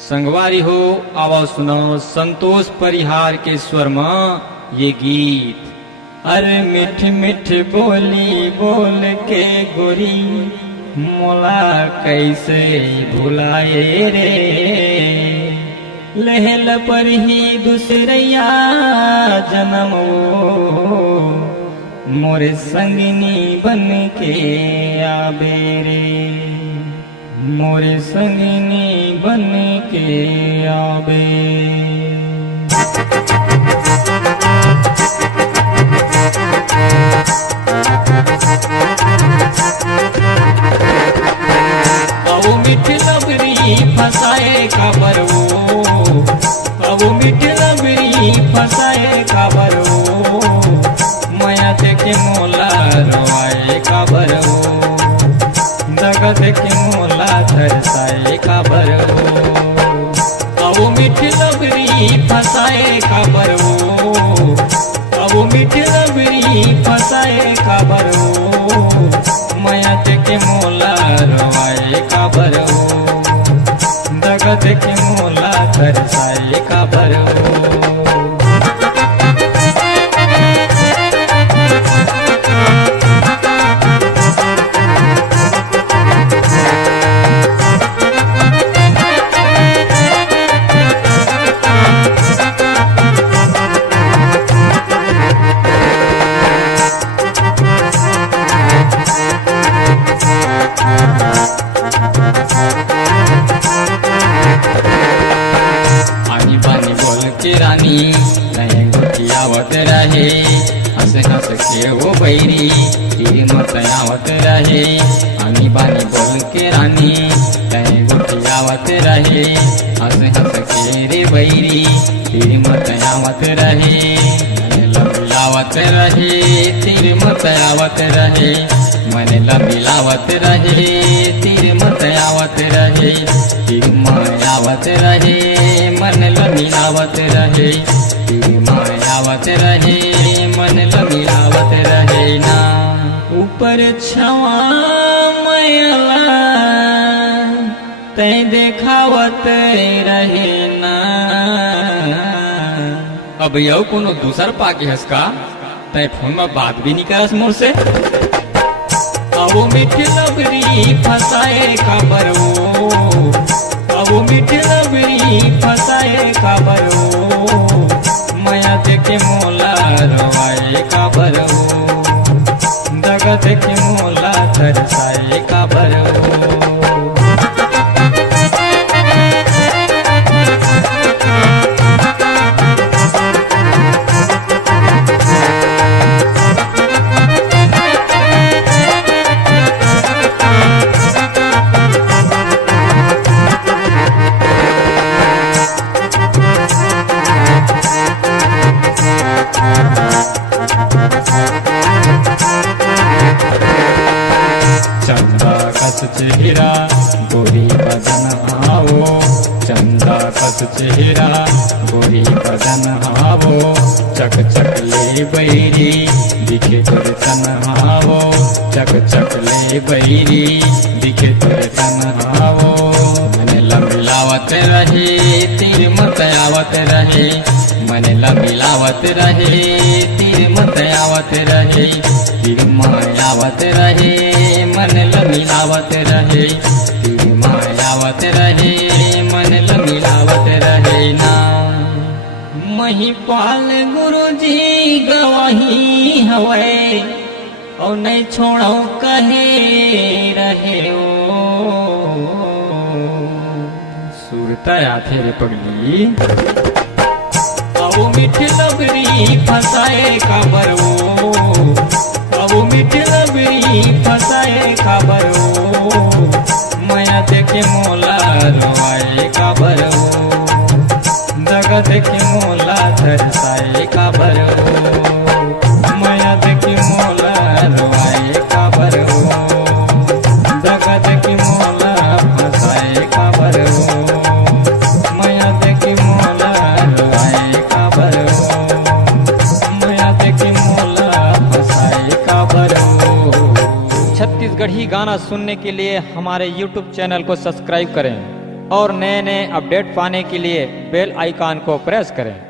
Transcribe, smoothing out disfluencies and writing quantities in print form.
संगवारी हो आवाज सुनाओ संतोष परिहार के स्वर में ये गीत। अरे मिठ मिठ बोली बोल के गोरी मोला कैसे भुलाए रे, लहल पर ही दूसरैया जन्म मोरे संगनी बन के आबे रे, मोरे संगनी बन के आबे। आओ मिठ लबरी फसाए काबर वो, आओ मिठ लबरी फसाए काबर वो, माया देखे मोला रवाए काबर वो, दगा देखे मोला धरसाए काबर वो। आओ मिठ लबरी फसाए काबर वो, आओ मिठ लबरी फसाए काबर वो, माया देखे मोला रवाए काबर वो, दगा देखे मोला धरसाए काबर वो। के रानी नए गोटियावत रहे, हंस हंस के वो बैरी तीर मत आवत रहे। आनी बानी बोल के रानी नए गोटियावत रहे, हंस हंस के रे बैरी तीर मत आवत रहे। लबिलावत रहे तीर मत आवत रहे, मन लबिलावत रहे तीर मत आवत रहे। तीर मायावत रहे मन लमिलावत रहे, तीर मायावत रहे मन लमिलावत रहे ना। ऊपर छवा मयला तै देखावत रहे ना। अब यह कोनो दूसर पाके हंसका तै फोन में बात भी नहीं करस मोर से। आओ मिठ लबरी फसाए काबर वो, आओ मिठ लबरी फसाए काबर वो, माया देखे मोला रवाए काबर वो, दगा देखे मोला धरसाए काबर वो। चंदा कस चेहरा गोरी बदन आवो, चंदा कस चेहरा गोरी बदन आवो, चक चक ले बैरी दिखे तोरे तन आवो, चक चक ले बैरी दिखे तोरे तन आवो। मन लबिलावत रहे तीर मत आवत रहे, मन लबिलावत रहे तीर मत आवत रहे। तीर मायावत रहे मन लमिलावत रहे, तीर मायावत रहे मन लमिलावत रहे ना। महिपाल गुरुजी गवाही हवे और नहीं छोड़ो कहे रहे ओ। सुरता आथे रे पगली। आओ मिठ लबरी फसाए काबर वो, आओ मिठ लबरी फसाए काबर वो, माया देखे मोला रवाए काबर वो, दगा देखे मोला धरसाए काबर वो, माया देखे मोला रवाए काबर वो, दगा देखे मोला फसाए काबर वो, माया देखे मोला रवाए काबर वो, माया देखे मोला फसाए काबर वो। छत्तीसगढ़ी गाना सुनने के लिए हमारे YouTube चैनल को सब्सक्राइब करें। और नए नए अपडेट पाने के लिए बेल आइकॉन को प्रेस करें।